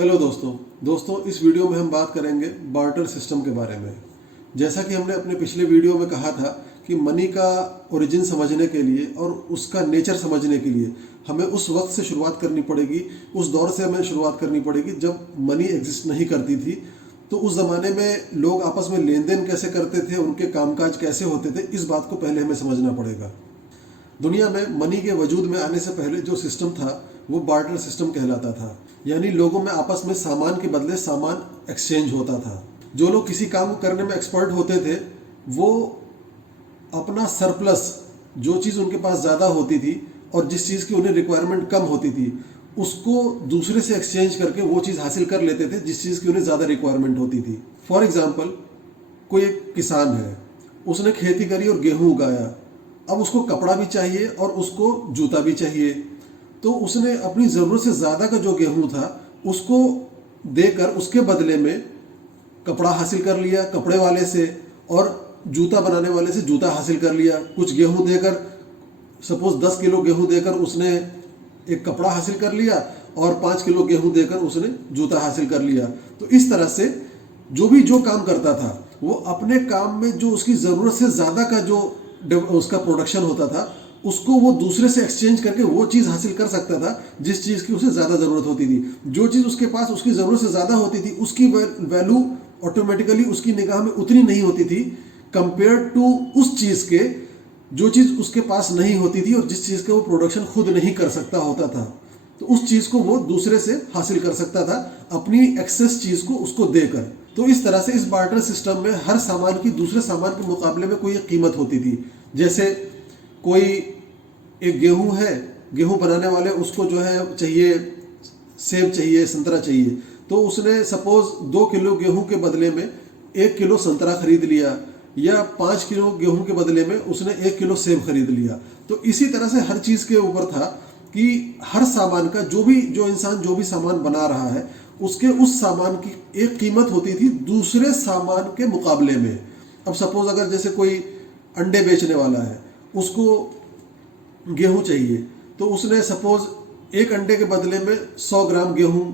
Hello दोस्तों इस video में हम बात करेंगे बार्टर सिस्टम के बारे में। जैसा कि हमने अपने पिछले वीडियो में कहा था कि मनी का ओरिजिन समझने के लिए और उसका नेचर समझने के लिए हमें उस वक्त से शुरुआत करनी पड़ेगी, उस दौर से हमें शुरुआत करनी पड़ेगी जब मनी एग्जिस्ट नहीं करती थी। तो उस ज़माने में लोग आपस में लेन देन कैसे करते थे, उनके कामकाज कैसे होते थे, इस बात को पहले हमें समझना पड़ेगा। दुनिया में मनी के वजूद में आने से पहले जो सिस्टम था वो बार्टर सिस्टम कहलाता था, यानी लोगों में आपस में सामान के बदले सामान एक्सचेंज होता था। जो लोग किसी काम को करने में एक्सपर्ट होते थे वो अपना सरप्लस, जो चीज़ उनके पास ज़्यादा होती थी और जिस चीज़ की उन्हें रिक्वायरमेंट कम होती थी, उसको दूसरे से एक्सचेंज करके वो चीज़ हासिल कर लेते थे जिस चीज़ की उन्हें ज़्यादा रिक्वायरमेंट होती थी। फॉर एग्जाम्पल, कोई एक किसान है, उसने खेती करी और गेहूँ उगाया। अब उसको कपड़ा भी चाहिए और उसको जूता भी चाहिए, तो उसने अपनी ज़रूरत से ज़्यादा का जो गेहूं था उसको देकर उसके बदले में कपड़ा हासिल कर लिया कपड़े वाले से, और जूता बनाने वाले से जूता हासिल कर लिया। कुछ गेहूं देकर, सपोज 10 किलो गेहूं देकर उसने एक कपड़ा हासिल कर लिया और 5 किलो गेहूं देकर उसने जूता हासिल कर लिया। तो इस तरह से जो काम करता था वो अपने काम में जो उसकी ज़रूरत से ज़्यादा का जो उसका प्रोडक्शन होता था उसको वो दूसरे से एक्सचेंज करके वो चीज़ हासिल कर सकता था जिस चीज़ की उसे ज़्यादा ज़रूरत होती थी। जो चीज़ उसके पास उसकी ज़रूरत से ज़्यादा होती थी उसकी वैल्यू ऑटोमेटिकली उसकी निगाह में उतनी नहीं होती थी कंपेयर टू उस चीज़ के जो चीज़ उसके पास नहीं होती थी और जिस चीज़ का वो प्रोडक्शन खुद नहीं कर सकता होता था। तो उस चीज़ को वो दूसरे से हासिल कर सकता था अपनी एक्सेस चीज़ को उसको देकर। तो इस तरह से इस बार्टर सिस्टम में हर सामान की दूसरे सामान के मुकाबले में कोई एक कीमत होती थी। जैसे कोई एक गेहूं है, गेहूं बनाने वाले उसको जो है चाहिए सेब चाहिए, संतरा चाहिए, तो उसने सपोज 2 किलो गेहूं के बदले में 1 किलो संतरा खरीद लिया, या 5 किलो गेहूं के बदले में उसने 1 किलो सेब खरीद लिया। तो इसी तरह से हर चीज़ के ऊपर था कि हर सामान का जो इंसान जो भी सामान बना रहा है उसके उस सामान की एक कीमत होती थी दूसरे सामान के मुकाबले में। अब सपोज अगर जैसे कोई अंडे बेचने वाला है, उसको गेहूं चाहिए, तो उसने सपोज एक अंडे के बदले में 100 ग्राम गेहूं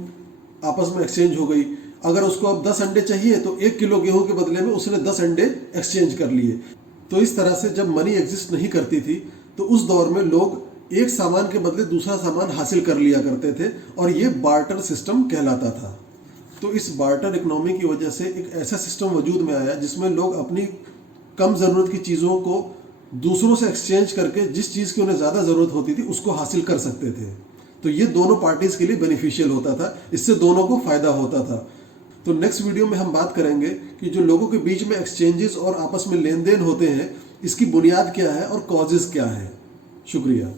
आपस में एक्सचेंज हो गई। अगर उसको अब 10 अंडे चाहिए तो 1 किलो गेहूं के बदले में उसने 10 अंडे एक्सचेंज कर लिए। तो इस तरह से जब मनी एग्जिस्ट नहीं करती थी तो उस दौर में लोग एक सामान के बदले दूसरा सामान हासिल कर लिया करते थे और ये बार्टर सिस्टम कहलाता था। तो इस बार्टर इकोनॉमी की वजह से एक ऐसा सिस्टम वजूद में आया जिसमें लोग अपनी कम ज़रूरत की चीज़ों को दूसरों से एक्सचेंज करके जिस चीज़ की उन्हें ज़्यादा ज़रूरत होती थी उसको हासिल कर सकते थे। तो ये दोनों पार्टीज़ के लिए बेनिफिशियल होता था, इससे दोनों को फ़ायदा होता था। तो नेक्स्ट वीडियो में हम बात करेंगे कि जो लोगों के बीच में एक्सचेंजेस और आपस में लेन देन होते हैं, इसकी बुनियाद क्या है और कॉजेज़ क्या है। शुक्रिया।